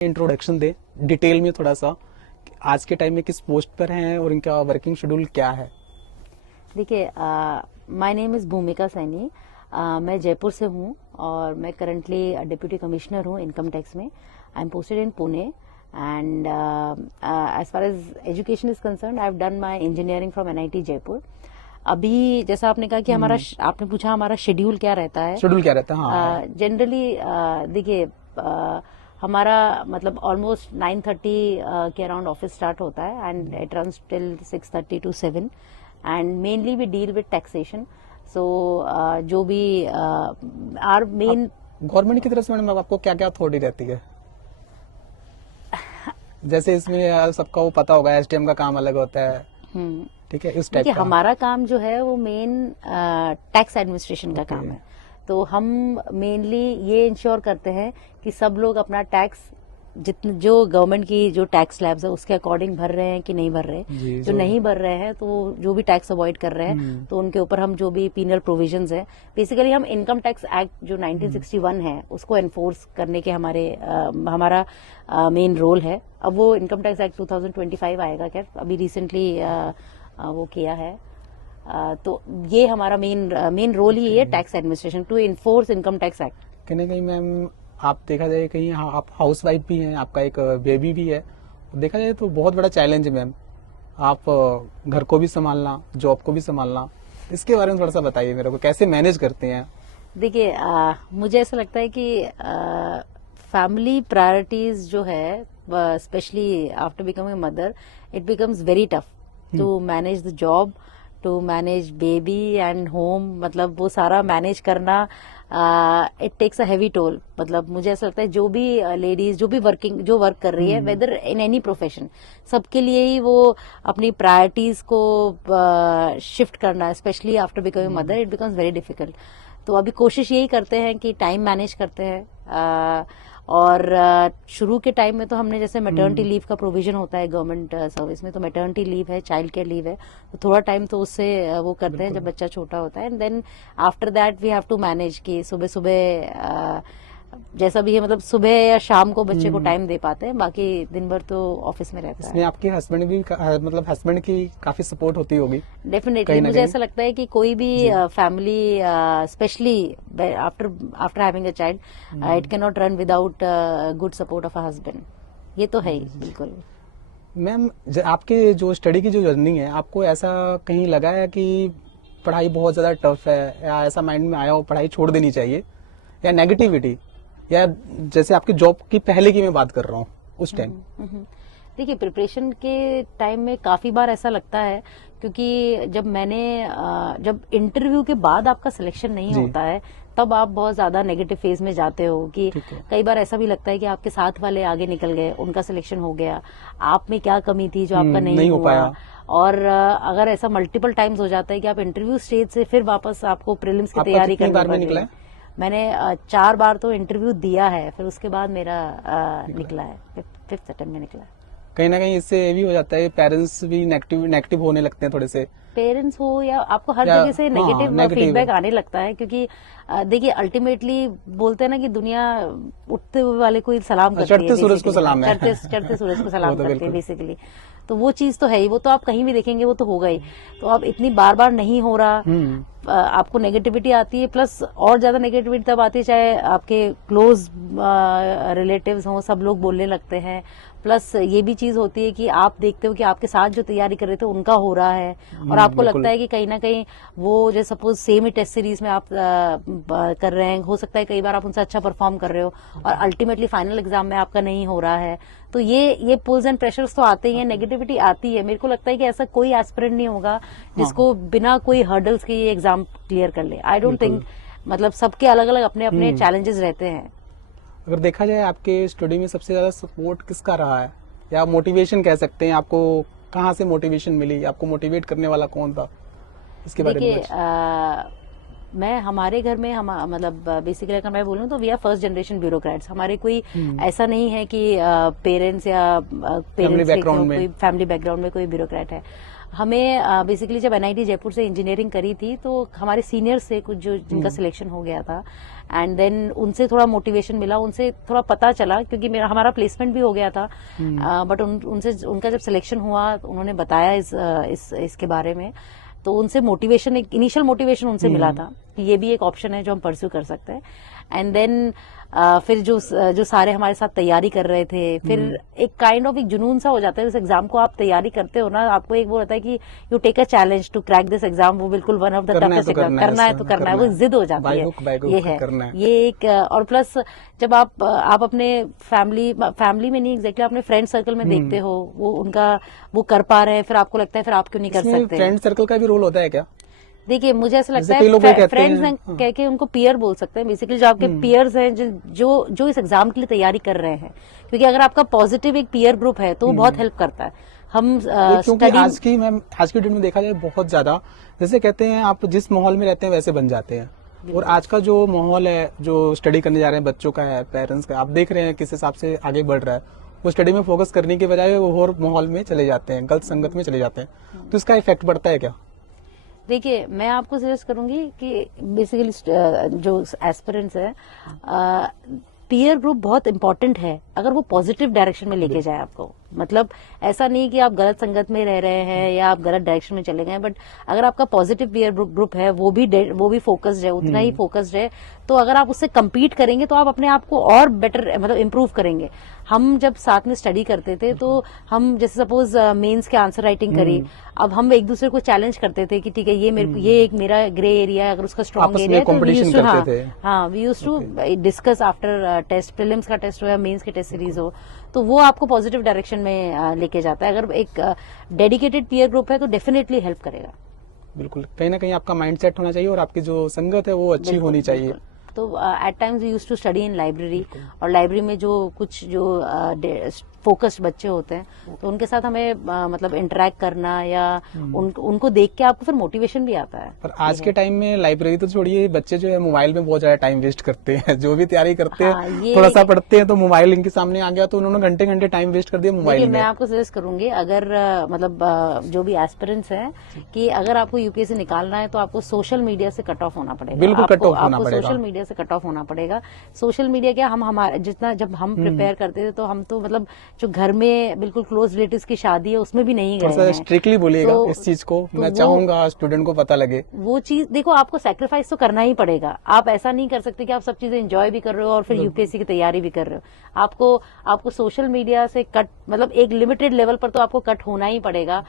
Introduction दे detail में थोड़ा सा कि आज के टाइम में किस पोस्ट पर हैं और इनका वर्किंग शेड्यूल क्या है। देखिए, माय नेम इज़ भूमिका सैनी। मैं जयपुर से हूँ और मैं करंटली डिप्यूटी कमिश्नर हूँ इनकम टैक्स में। I am posted in Pune and as far as education is concern I have done my engineering from NIT Jaipur. अभी जैसा आपने कहा कि हमारा आपने पूछा हमारा शेड्यूल क्या रहता है। शेड्यूल क्या रहता है? हाँ, जनरली देखिए, हमारा मतलब ऑलमोस्ट 9:30 के अराउंड ऑफिस स्टार्ट होता है and it runs till 6:30 to 7 and mainly we deal with taxation. So जो भी आर मेन गवर्नमेंट की तरफ से मैडम आपको क्या क्या अथॉरिटी रहती है? जैसे इसमें सबका वो पता होगा, एसडीएम का काम अलग होता है, ठीक है, इस टाइप का। हमारा काम जो है वो मेन टैक्स एडमिनिस्ट्रेशन का काम है। तो हम मेनली ये इंश्योर करते हैं कि सब लोग अपना टैक्स जितने जो गवर्नमेंट की जो टैक्स स्लैब्स है उसके अकॉर्डिंग भर रहे हैं कि नहीं भर रहे। जो नहीं भर रहे हैं तो जो भी टैक्स अवॉइड कर रहे हैं तो उनके ऊपर हम जो भी पीनल प्रोविजंस है, बेसिकली हम इनकम टैक्स एक्ट जो 1961 है उसको एनफोर्स करने के हमारा मेन रोल है। अब वो इनकम टैक्स एक्ट 2025 आएगा, क्या अभी रिसेंटली वो किया है। तो ये हमारा मेन रोल ही है tax administration to enforce income tax act. कहीं ना कहीं मैम आप देखा जाए कहीं आप हाउस वाइफ भी हैं, आपका एक बेबी भी है, देखा जाए तो बहुत बड़ा चैलेंज है मैम, आप घर को भी संभालना, जॉब को भी संभालना, इसके बारे में थोड़ा सा बताइए मेरे को, कैसे मैनेज करते हैं? देखिए, मुझे ऐसा लगता है कि फैमिली प्रायोरिटीज जो है, specially after becoming mother, it becomes very tough to manage the job, to manage baby and home. मतलब वो सारा मैनेज करना it takes a heavy toll. मतलब मुझे ऐसा लगता है जो भी लेडीज जो वर्क कर रही है, वेदर इन एनी प्रोफेशन, सबके लिए ही वो अपनी प्रायोरिटीज को शिफ्ट करना, specially after becoming mother, it becomes very difficult. तो अभी कोशिश यही करते हैं कि टाइम मैनेज करते हैं। और शुरू के टाइम में तो हमने जैसे मैटर्निटी लीव का प्रोविजन होता है गवर्नमेंट सर्विस में, तो मैटर्निटी लीव है, चाइल्ड केयर लीव है, तो थोड़ा टाइम तो उससे वो करते हैं जब बच्चा छोटा होता है। And then after that we have to manage कि सुबह सुबह जैसा भी है, मतलब सुबह या शाम को बच्चे को टाइम दे पाते हैं, बाकी दिन भर तो ऑफिस में रहता है। इसमें आपके हस्बैंड भी मतलब हस्बैंड की काफी सपोर्ट होती होगी? डेफिनेटली मुझे ऐसा लगता है कि कोई भी family, specially after having a child, it can not run without good support of a husband. ये तो है ही बिल्कुल। मैम आपके जो स्टडी की जो जर्नी है, आपको ऐसा कहीं लगा है कि पढ़ाई बहुत ज्यादा टफ है, या ऐसा माइंड में आया हो पढ़ाई छोड़ देनी चाहिए, या नेगेटिविटी, या जैसे आपकी जॉब की पहले की मैं बात कर रहा हूँ उस टाइम? देखिए, प्रिपरेशन के टाइम में काफी बार ऐसा लगता है, क्योंकि जब इंटरव्यू के बाद आपका सिलेक्शन नहीं होता है तब आप बहुत ज्यादा नेगेटिव फेज में जाते हो कि कई बार ऐसा भी लगता है कि आपके साथ वाले आगे निकल गए, उनका सिलेक्शन हो गया, आप में क्या कमी थी जो आपका नहीं हो पाया। और अगर ऐसा मल्टीपल टाइम्स हो जाता है कि आप इंटरव्यू स्टेज से फिर वापस आपको प्रिलिम्स की तैयारी करनी पड़ रही है। मैंने 4 बार तो इंटरव्यू दिया है, फिर उसके बाद मेरा निकला है, 5th अटेम्प्ट में निकला है। कहीं ना कहीं इससे ये भी हो जाता है, पेरेंट्स भी नेगेटिव होने लगते हैं थोड़े से, पेरेंट्स हो या आपको हर जगह से नेगेटिव फीडबैक आने लगता है। क्योंकि देखिए, अल्टीमेटली बोलते हैं ना कि दुनिया उठते हुए वाले को सलाम करती है, चढ़ते सूरज को सलाम है, चढ़ते सूरज को सलाम करती है बेसिकली। तो वो चीज तो है ही, वो तो आप कहीं भी देखेंगे वो तो होगा ही। तो अब इतनी बार बार नहीं हो रहा, आपको नेगेटिविटी आती है, प्लस और ज्यादा नेगेटिविटी तब आती है चाहे आपके क्लोज रिलेटिव्स हों, सब लोग बोलने लगते हैं। प्लस ये भी चीज होती है कि आप देखते हो कि आपके साथ जो तैयारी कर रहे थे उनका हो रहा है, और आपको लगता है कि कहीं ना कहीं वो जो सपोज सेम ही टेस्ट सीरीज में आप कर रहे हैं, हो सकता है कई बार आप उनसे अच्छा परफॉर्म कर रहे हो और अल्टीमेटली फाइनल एग्जाम में आपका नहीं हो रहा है। तो ये पुल्स एंड प्रेशर्स तो आते ही हैं, नेगेटिविटी आती है। मेरे को लगता है कि ऐसा कोई एस्पिरेंट नहीं होगा जिसको बिना कोई हर्डल्स के ये एग्जाम क्लियर कर ले। आई डोंट थिंक, मतलब सबके अलग अलग अपने अपने चैलेंजेस रहते हैं। अगर देखा जाए आपके स्टडी में सबसे ज्यादा सपोर्ट किसका रहा है, या मोटिवेशन कह सकते हैं, आपको कहाँ से मोटिवेशन मिली, आपको मोटिवेट करने वाला कौन था, इसके बारे में? मैं हमारे घर में मतलब बेसिकली अगर मैं बोलूं तो we are first generation bureaucrats. हमारे कोई ऐसा नहीं है कि पेरेंट्स या पेरेंट्स फैमिली बैकग्राउंड में कोई ब्यूरोक्रेट है। हमें बेसिकली जब एनआईटी जयपुर से इंजीनियरिंग करी थी तो हमारे सीनियर्स से कुछ जो जिनका सिलेक्शन हो गया था, एंड देन उनसे थोड़ा मोटिवेशन मिला, उनसे थोड़ा पता चला, क्योंकि हमारा प्लेसमेंट भी हो गया था, बट उनसे उनका जब सिलेक्शन हुआ तो उन्होंने बताया इसके बारे में, तो उनसे मोटिवेशन, एक इनिशियल मोटिवेशन उनसे मिला था कि ये भी एक ऑप्शन है जो हम परस्यू कर सकते हैं। एंड देन फिर जो सारे हमारे साथ तैयारी कर रहे थे, फिर एक काइंड ऑफ एक जुनून सा हो जाता है। इस एग्जाम को आप तैयारी करते हो ना, आपको एक वो रहता है कि you take a challenge to crack this exam, वो बिल्कुल one of the toughest exam, करना है तो करना है, वो जिद हो जाती है, ये है ये एक। और प्लस जब आप अपने फैमिली में नहीं एग्जैक्टली, अपने फ्रेंड सर्कल में देखते हो वो उनका वो कर पा रहे हैं, फिर आपको लगता है फिर आप क्यों नहीं कर सकते। फ्रेंड सर्कल का भी रोल होता है क्या? देखिए मुझे ऐसा लगता है फ्रेंड्स कह के उनको पीयर बोल सकते हैं, बेसिकली जो आपके पीयर्स हैं जो इस एग्जाम के लिए तैयारी कर रहे हैं, क्योंकि अगर आपका पॉजिटिव एक पीयर ग्रुप है तो वो बहुत हेल्प करता है। हम क्योंकि आज की डेट में देखा जाए बहुत ज्यादा, जैसे कहते हैं आप जिस माहौल में रहते हैं वैसे बन जाते हैं, और आज का जो माहौल है जो स्टडी करने जा रहे हैं बच्चों का है, पेरेंट्स का, आप देख रहे हैं किस हिसाब से आगे बढ़ रहा है, वो स्टडी में फोकस करने के बजाय वो और माहौल में चले जाते हैं, गलत संगत में चले जाते हैं, तो इसका इफेक्ट पड़ता है क्या? देखिए मैं आपको सजेस्ट करूंगी कि बेसिकली जो एस्पिरेंट्स है, पीयर ग्रुप बहुत इंपॉर्टेंट है अगर वो पॉजिटिव डायरेक्शन में लेके जाए आपको। मतलब ऐसा नहीं कि आप गलत संगत में रह रहे हैं या आप गलत डायरेक्शन में चले गए, बट अगर आपका पॉजिटिव पीयर ग्रुप है, वो भी फोकस्ड है, उतना ही फोकस्ड है, तो अगर आप उससे कम्पीट करेंगे तो आप अपने आप को और बेटर मतलब इम्प्रूव करेंगे। हम जब साथ में स्टडी करते थे तो हम जैसे सपोज मेंस के आंसर राइटिंग करी, अब हम एक दूसरे को चैलेंज करते थे कि ठीक है ये एक मेरा ग्रे एरिया है, अगर उसका स्ट्रॉन्ग एरिया है तो we used to discuss after test, prelims का टेस्ट हो या मेंस की टेस्ट सीरीज हो, तो वो आपको पॉजिटिव डायरेक्शन में लेके जाता है। अगर एक डेडिकेटेड पीयर ग्रुप है तो डेफिनेटली हेल्प करेगा। बिल्कुल, कहीं ना कहीं आपका माइंडसेट होना चाहिए और आपकी जो संगत है वो अच्छी होनी चाहिए। तो at times we used to study in library, और लाइब्रेरी में जो फोकस्ड बच्चे होते हैं तो उनके साथ हमें मतलब इंटरेक्ट करना या उनको देख के आपको फिर मोटिवेशन भी आता है। पर आज के टाइम में लाइब्रेरी तो छोड़िए, बच्चे जो है मोबाइल में बहुत ज्यादा टाइम वेस्ट करते हैं, जो भी तैयारी करते हैं थोड़ा सा पढ़ते हैं तो मोबाइल इनके सामने आ गया तो उन्होंने घंटे घंटे टाइम वेस्ट कर दिया मोबाइल में। मैं आपको सजेस्ट करूंगी अगर मतलब जो भी एस्पिरेंट्स हैं कि अगर आपको यूपीएससी निकालना है तो आपको सोशल मीडिया से कट ऑफ होना पड़ेगा। बिल्कुल कट ऑफ होना पड़ेगा, सोशल मीडिया से कट ऑफ होना पड़ेगा। सोशल मीडिया क्या, हम हमारे जितना जब हम प्रिपेयर करते थे तो हम तो मतलब जो घर में बिल्कुल क्लोज रिलेटिव्स की शादी है उसमें भी नहीं गए हैं। स्ट्रिक्टली बोलिएगा इस चीज को, मैं चाहूंगा स्टूडेंट को पता लगे। वो चीज देखो, आपको सैक्रिफाइस तो करना ही पड़ेगा। आप ऐसा नहीं कर सकते कि आप सब चीजें एंजॉय भी कर रहे हो और फिर यूपीएससी की तैयारी भी कर रहे हो। आपको सोशल मीडिया से कट, मतलब एक लिमिटेड लेवल पर तो आपको कट होना ही पड़ेगा।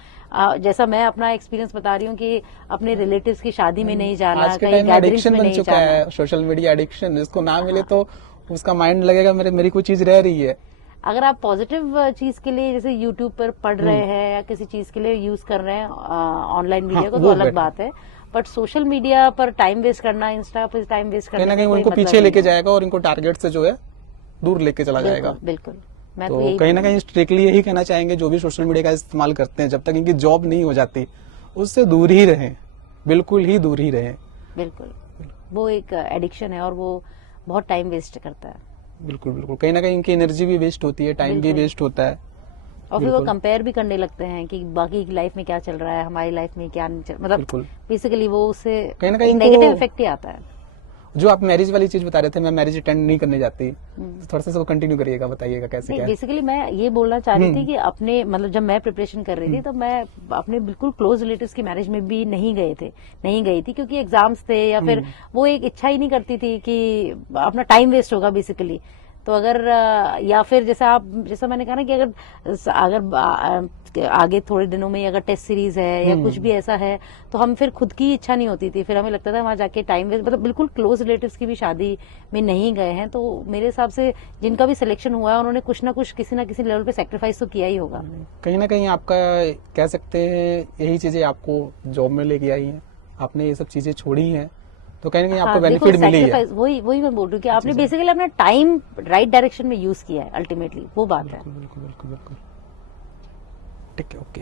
जैसा मैं अपना एक्सपीरियंस बता रही हूँ कि अपने रिलेटिव्स की शादी में नहीं जाना, कहीं गैदरिंग्स में नहीं जाना। सोशल मीडिया एडिक्शन, जिसको ना मिले तो उसका माइंड लगेगा मेरी कोई चीज रह रही है। अगर आप पॉजिटिव चीज के लिए जैसे यूट्यूब पर पढ़ रहे हैं या किसी चीज के लिए यूज कर रहे हैं ऑनलाइन मीडिया को, तो अलग बात है। बट सोशल मीडिया पर टाइम वेस्ट करना, इंस्टा पर टाइम वेस्ट करना, कहीं ना कहीं उनको पीछे लेके जाएगा और इनको टारगेट से जो है दूर लेके चला जाएगा। बिल्कुल, मैं तो कहीं ना कहीं स्ट्रिक्टली यही कहना चाहेंगे जो भी सोशल मीडिया का इस्तेमाल करते हैं, जब तक इनकी जॉब नहीं हो जाती उससे दूर ही रहें, बिल्कुल ही दूर ही रहें। बिल्कुल, वो एक एडिक्शन है और वो बहुत टाइम वेस्ट करता है। बिल्कुल बिल्कुल, कहीं ना कहीं इनकी एनर्जी भी वेस्ट होती है, टाइम भी वेस्ट होता है, और फिर वो कंपेयर भी करने लगते हैं कि बाकी की लाइफ में क्या चल रहा है, हमारी लाइफ में क्या नहीं चल, मतलब बेसिकली वो उससे कहीं ना कहीं नेगेटिव इफेक्ट ही आता है। जो आप मैरिज वाली चीज बता रहे थे, मैं मैरिज अटेंड नहीं करने जाती, थोड़ा सा इसको कंटिन्यू करिएगा, बताइएगा कैसे क्या है। बेसिकली मैं ये बोलना चाह रही थी कि अपने मतलब जब मैं प्रिपरेशन कर रही थी तो मैं अपने बिल्कुल क्लोज रिलेटिव्स की मैरिज में भी नहीं गई थी क्योंकि एग्जाम्स थे, या फिर वो एक इच्छा ही नहीं करती थी कि अपना टाइम वेस्ट होगा बेसिकली। तो अगर या फिर जैसा मैंने कहा ना कि अगर आगे थोड़े दिनों में अगर टेस्ट सीरीज है या कुछ भी ऐसा है तो हम फिर खुद की इच्छा नहीं होती थी, फिर हमें लगता था वहां जाके टाइम वेस्ट, मतलब बिल्कुल क्लोज रिलेटिव्स की भी शादी में नहीं गए हैं। तो मेरे हिसाब से जिनका भी सिलेक्शन हुआ है उन्होंने कुछ ना कुछ किसी ना किसी लेवल पे सेक्रीफाइस तो किया ही होगा। कहीं ना कहीं आपका कह सकते हैं यही चीजें आपको जॉब में लेके आई हैं, आपने ये सब चीजें छोड़ी हैं, तो कहीं ना कहीं आपको बेनिफिट मिली है। वही मैं बोल रही हूँ कि आपने बेसिकली अपना टाइम राइट डायरेक्शन में यूज किया है, अल्टीमेटली वो बात है। बिल्कुल बिल्कुल बिल्कुल, ठीक है, ओके।